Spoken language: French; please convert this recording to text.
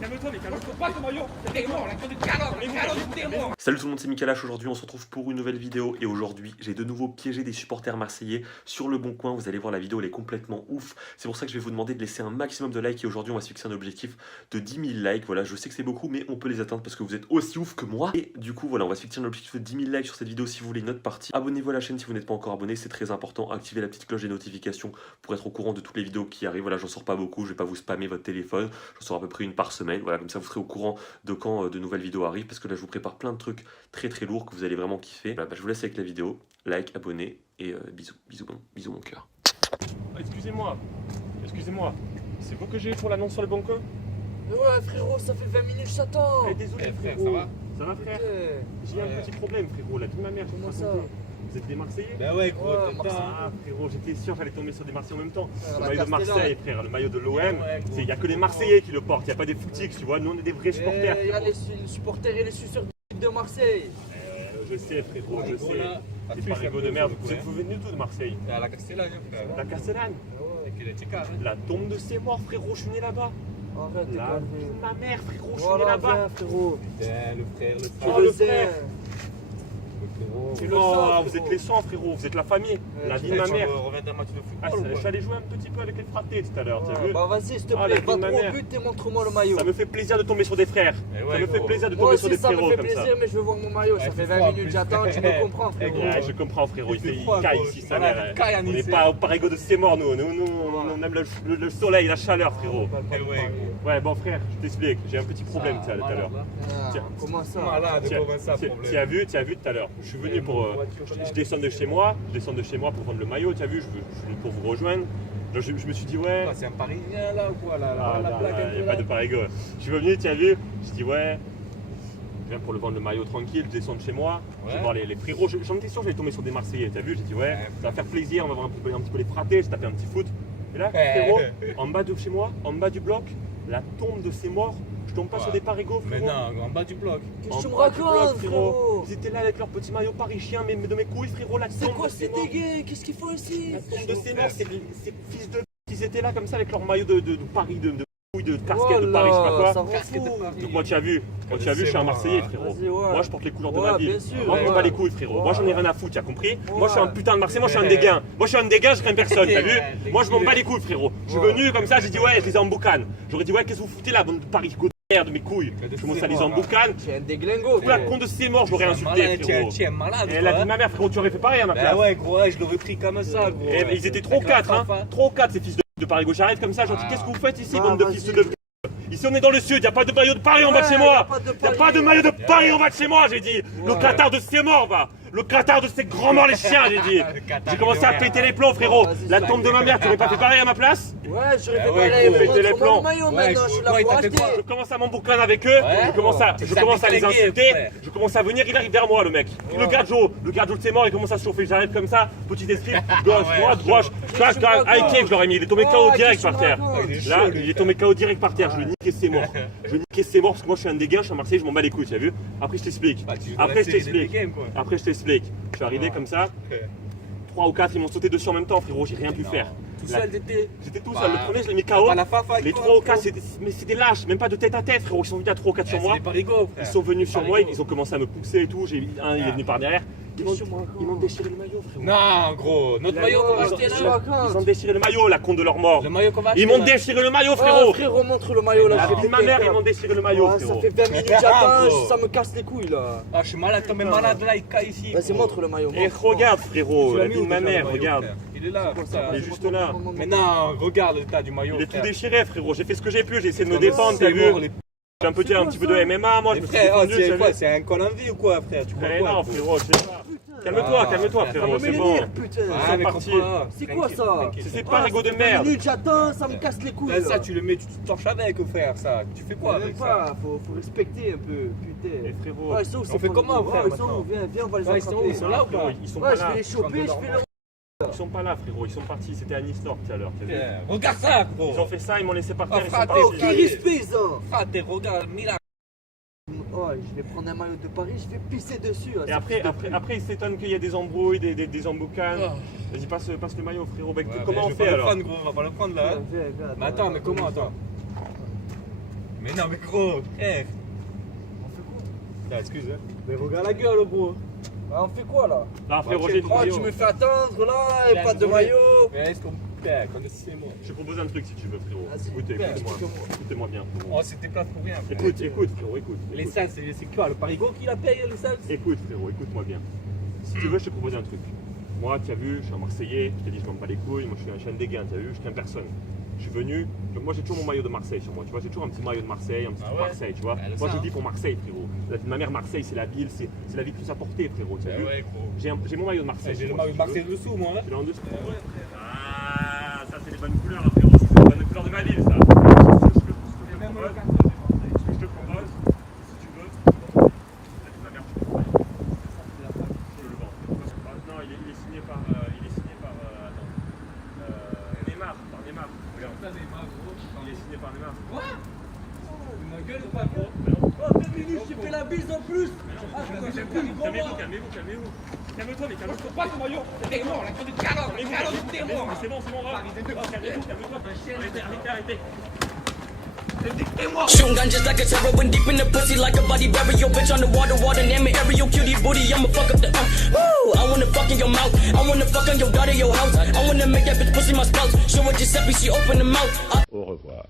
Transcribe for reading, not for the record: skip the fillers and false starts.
Calme-toi, mais calme-toi pas ton maillot. T'es mort, là, t'es mort. Salut tout le monde, c'est Mikalash. Aujourd'hui on se retrouve pour une nouvelle vidéo et aujourd'hui j'ai de nouveau piégé des supporters marseillais sur le bon coin. Vous allez voir, la vidéo elle est complètement ouf. C'est pour ça que je vais vous demander de laisser un maximum de likes et aujourd'hui on va se fixer un objectif de 10 000 likes. Voilà, je sais que c'est beaucoup mais on peut les atteindre parce que vous êtes aussi ouf que moi. Et du coup voilà, on va se fixer un objectif de 10 000 likes sur cette vidéo si vous voulez une autre partie. Abonnez-vous à la chaîne si vous n'êtes pas encore abonné, c'est très important. Activez la petite cloche des notifications pour être au courant de toutes les vidéos qui arrivent. Voilà, j'en sors pas beaucoup, je vais pas vous spammer votre téléphone. J'en sors à peu près une par semaine. Voilà, comme ça vous serez au courant de quand de nouvelles vidéos arrivent parce que là je vous prépare plein de trucs très lourds que vous allez vraiment kiffer. Voilà, je vous laisse avec la vidéo, like, abonnez et bisous, bisous mon cœur. Excusez-moi, c'est vous que j'ai pour l'annonce sur le bon coin? Ouais frérot, ça fait 20 minutes j'attends. Désolé frérot. Ça va? Ça va frère? J'ai un petit problème frérot, la vie de ma mère. Comment ça? Vous êtes des Marseillais? Bah ouais gros, Ouais, t'es pas. Ah frérot, j'étais sûr que j'allais tomber sur des Marseillais en même temps. Le la maillot de Castellane. Marseille frère, le maillot de l'OM, Ouais, il n'y a que les Marseillais qui le portent, il n'y a pas des footix, tu vois, nous on est des vrais supporters. Il y a frérot. les supporters et les suceurs de Marseille. Je sais frérot, je sais. Là, C'est pas rigolo de merde, vous venez d'où de Marseille? à la Castellane, frère. La Castellane? Avec les ticars, hein. La tombe de ses morts frérot, je suis né là-bas. Arrête de La calmer. vie de ma mère frérot, je suis né Voilà, là-bas. viens frérot. Putain, le frère, le Oh, frère. le Zin. frère. frérot. C'est le Oh, sang, vous frérot. êtes les sangs frérot, vous êtes la famille, la vie de ma mère. On revient d'un match de Ah, football. je suis allé jouer un petit peu avec les fratés tout à l'heure, t'as Ouais, vu? bah vas-y s'il te Ah, plaît, la vie va de ma droit mère. au but et montre-moi le maillot. Ça me fait plaisir de tomber sur des frères. Eh ouais, Ça me fait gros. plaisir de Moi tomber sur aussi des ça me frérots fait comme ça. plaisir mais je veux voir mon maillot. Ça Ouais, fait faut 20 pas, minutes plus. j'attends, tu me comprends frérot. Ouais, je comprends frérot, il fait fait froid, caille gros. ici, ça Voilà, caille en on n'est ici. pas au parigo de ses morts nous, on aime le soleil, la chaleur frérot. Eh ouais, gros. Ouais bon frère, je t'explique, j'ai un petit problème tout à l'heure. Ah, Tiens. comment ça? Malade, Tu comment ça, problème? as vu tout à l'heure. Je suis venu pour. Je descends de chez moi pour vendre le maillot, tu as vu, je suis venu pour vous rejoindre. Donc, je me suis dit, ouais. Ah, c'est un parisien là ou quoi là? Ah, La non, blague un il peu n'y a pas là. de parigo. Je suis venu, tu as vu, je dis, ouais. Je viens pour le vendre le maillot tranquille, je descends de chez moi, je vais Ouais. voir les frérots. J'en étais sûr que j'allais tomber sur des Marseillais, tu as vu, j'ai dit, ouais, Ouais. ça va faire plaisir, on va voir un petit peu les fratés, j'ai tapé un petit foot. Et là, Ouais. frérot, en bas de chez moi, en bas du bloc, la tombe de ces morts, je tombe pas Ouais. sur des parigots, Mais frérot. non, en bas du bloc. Qu'est-ce En que tu me bas du bloc, racontes frérot? Ils étaient là avec leur petit maillot parisien, mais de mes couilles, frérot, la C'est tombe quoi de ces ces morts. dégueux? Qu'est-ce qu'ils font ici? La tombe de ces morts, c'est ces fils de ils étaient là comme ça avec leur maillot de Paris, de couilles, de casquette de Paris, je sais pas quoi. Ça rend Casquette de fou. Paris. Donc moi tu as vu, je suis un Marseillais frérot. Vas-y, ouais. Moi je porte les couleurs de Ouais, ma ville. bien sûr, Moi je m'en ouais. bats les couilles frérot. Moi j'en ai Ouais. rien à foutre, tu as compris? Ouais. Moi je suis un putain de Marseillais, moi je suis un dégain. Moi je suis un dégain, je crains personne, t'as vu? Ouais, Moi je m'en bats les couilles frérot. Je suis Ouais. venu comme ça, j'ai dit ouais, je les ai en boucane. J'aurais dit ouais, qu'est-ce que vous foutez là, bande de Paris de mes couilles? Mais de Je commence à ces les en morts, là. boucane. Tu es un déglingo. Tout la frérot. con de ces morts, je l'aurais insulté Malade, frérot. tu es malade. Et la vie toi, de ma mère frérot, tu aurais fait pareil à ma Bah place. ouais gros, ouais, je l'aurais pris comme ça gros. Et ils étaient trop 4 hein, trop 4 ces fils de Paris gauche. Arrête comme ça, genre Ah. qu'est-ce que vous faites ici, Ah, bande de vas-y. fils de Ici on est dans le sud, y a pas de maillot de Paris en bas de chez Ouais, moi. y a pas de Y a Paris. pas de maillot de Paris en bas de chez moi, j'ai dit. Le Ouais. Qatar de ces morts va. Le Qatar de ces grands morts les chiens, j'ai dit. Le Qatar J'ai commencé à de péter les plombs frérot. Vas-y, La ça tombe de ma mère, tu aurais pas fait pareil à ma place? Ouais, j'aurais Ah fait ouais, pareil. gros, péter les Montre-moi plombs. le maillot Ouais, maintenant, je gros, suis là ouais, pour t'as fait acheter. quoi? Je commence à m'emboucaner avec eux, Ouais, je commence à les déclingué, insulter, frère. je commence à venir, il arrive vers moi le mec. Le garde-jour de ses morts, il commence à se chauffer, j'arrive comme ça, petit esprit, gauche, ouais. droite, gauche, clac, clac, high kick, je l'aurais mis, il est tombé KO Oh, direct qu'est-ce par que terre. tu me racontes? Il est Là, chaud, lui, il est tombé KO direct par terre, je le niquais ses morts. Je niquais ses morts parce que moi je suis un dégain, je suis un Marseillais, je m'en bats les couilles, tu as vu? Après je t'explique. Bah, tu joues Après la je série des t'explique. games, quoi. Après je t'explique. Je suis arrivé comme ça, 3 ou 4 ils m'ont sauté dessus en même temps frérot, j'ai rien pu Non. faire. Tout La- seul, t'étais. J'étais tout Bah, seul, le premier je l'ai mis KO. Pas la fafa, Les quoi, 3 ou 4 frérot. c'est des lâches, même pas de tête à tête frérot, ils sont venus à 3 ou 4 sur Eh, moi. C'est des parigots, frère. Ils sont venus sur moi, Parigots. ils ont commencé à me pousser et tout. J'ai un, il est venu par derrière. Ils m'ont Qu'est-ce que tu me racontes? ils m'ont déchiré le maillot, frérot. Non, gros, notre La maillot qu'on va grosse, acheter qu'est-ce que tu là. racontes? Ils ont déchiré le maillot, la con de leur mort. Le maillot qu'on va acheter. Ils m'ont là. déchiré le maillot, Oh, frérot. frérot, montre le maillot là. La je vais vie de ma péter, mère, frère. ils m'ont déchiré le maillot, Ouais, ça frérot. fait 20 minutes Ah, j'attends, gros. ça me casse les couilles là. Ah, je suis malade, tombé malade là, il caille ici. Vas-y, gros. montre le maillot. Et montre. regarde, frérot, Tu l'as la mis vie où de ma déjà, le mère, maillot, regarde. frère Il est là, comme ça. Il est juste là. Mais non, regarde l'état du maillot. Il est tout frère. déchiré, frérot. J'ai fait ce que j'ai pu, j'ai essayé de me C'est défendre, t'as vu. mort, les J'ai un petit peu de MMA, moi, je Mais me suis frère, oh, défendu, c'est t'as quoi? vu. C'est un col en vie ou quoi, frère? Tu crois Eh quoi? non, gros frérot, je sais pas. Calme-toi, Ah, calme-toi, ça frérot, me c'est met bon. les nerfs, putain. Ah, C'est mais parti. comprends pas. C'est quoi Tranquille, ça? tranquille. C'est Ah, parigo ça de fait merde. 20 minutes j'attends, ça me casse les couilles. Là, ça, là. tu le mets, tu te torches avec, frère, ça. Tu fais quoi Même avec ça? pas, faut respecter un peu, putain. Eh, frérot. Ouais, ils sont où, On ces fait points comment, de- frère, Ouais, ils sont maintenant où? Viens, on va les Ouais, ils sont où? attraper. Ils sont là ou pas? Frérot, ils sont Ouais, pas je vais là. les choper, je fais leur. Ils sont pas là, frérot, ils sont partis. C'était à Nice Nord tout à l'heure, t'as vu. Putain, regarde ça, gros. Ils ont fait ça, ils m'ont laissé par terre, Oh, ils sont frère, Oh, partis. qui respect ça? Ah, t'es regarde, Milan. Oh, je vais prendre un maillot de Paris, je vais pisser dessus. Et après, ils s'étonnent qu'il y a des embrouilles, des emboucanes. Oh. Vas-y, passe le maillot, frérot. Bah, Ouais, comment mais on je vais fait pas le alors? prendre, gros, on va pas le prendre là. Viens, viens, Mais attends, mais comment, attends? Mais non, mais gros, frère. On fait quoi? Putain, excuse, hein. Mais regarde la gueule, gros. Ah, on fait quoi là? Ah frérot, Ok, j'ai ton Oh, maillot. tu me fais attendre là, et Putain, pas de désolé. maillot. Mais est-ce qu'on perd? Connaissez-moi. Je te propose un truc si tu veux frérot. Vas-y, Écoutez, père, écoutez-moi. explique-moi. Écoutez-moi bien frérot. Oh, c'était place pour rien, frère. Écoute frérot, écoute. L'essence, c'est quoi? Le parigo qui la paye, l'essence? Écoute frérot, écoute-moi bien. Si tu veux, je te propose un truc. Moi, tu as vu, je suis un Marseillais, je t'ai dit je m'en bats les couilles, moi je suis un chien de dégain, tu as vu, je crains personne. Je suis venu, donc moi j'ai toujours mon maillot de Marseille sur moi, tu vois, j'ai toujours un petit maillot de Marseille, un petit Ah truc ouais Marseille, tu vois. Bah, le Moi ça, je hein. vis pour Marseille frérot. Ma mère Marseille c'est la ville, c'est la vie que tu as portée frérot, tu as vu. Ouais, gros. J'ai mon maillot de Marseille. J'ai sur le moi, maillot de si tu veux. Marseille dessous, moi, hein. Tu l'as en dessous. Ah, ça c'est les bonnes couleurs là, frérot, ça, c'est les bonnes couleurs de ma ville ça. Ce que je te propose, si tu veux, ma mère tu peux le vendre. Je peux le vendre. Maintenant il est signé par, attends, Neymar, par Neymar. Regarde. Il est signé par Neymar. Ma gueule ou pas, gros? Oh, 2 minutes, j'ai fait la bise en plus. Ah, je me suis plus le gros. Calmez-vous. Calme-toi, mais calme-toi. Pas ton maillot! T'es mort, la de calotte! T'es mort! Mais c'est bon, calmez-toi. Arrêtez. Shooting gun just like a heroin deep in the pussy like a body burial. Bitch on the water, name it aerial cutie booty. I'ma fuck up the woo. I wanna fuck in your mouth. I wanna fuck on your daughter, your house. I wanna make that bitch pussy my spouse. Show her Giuseppe, she open the mouth. Au revoir.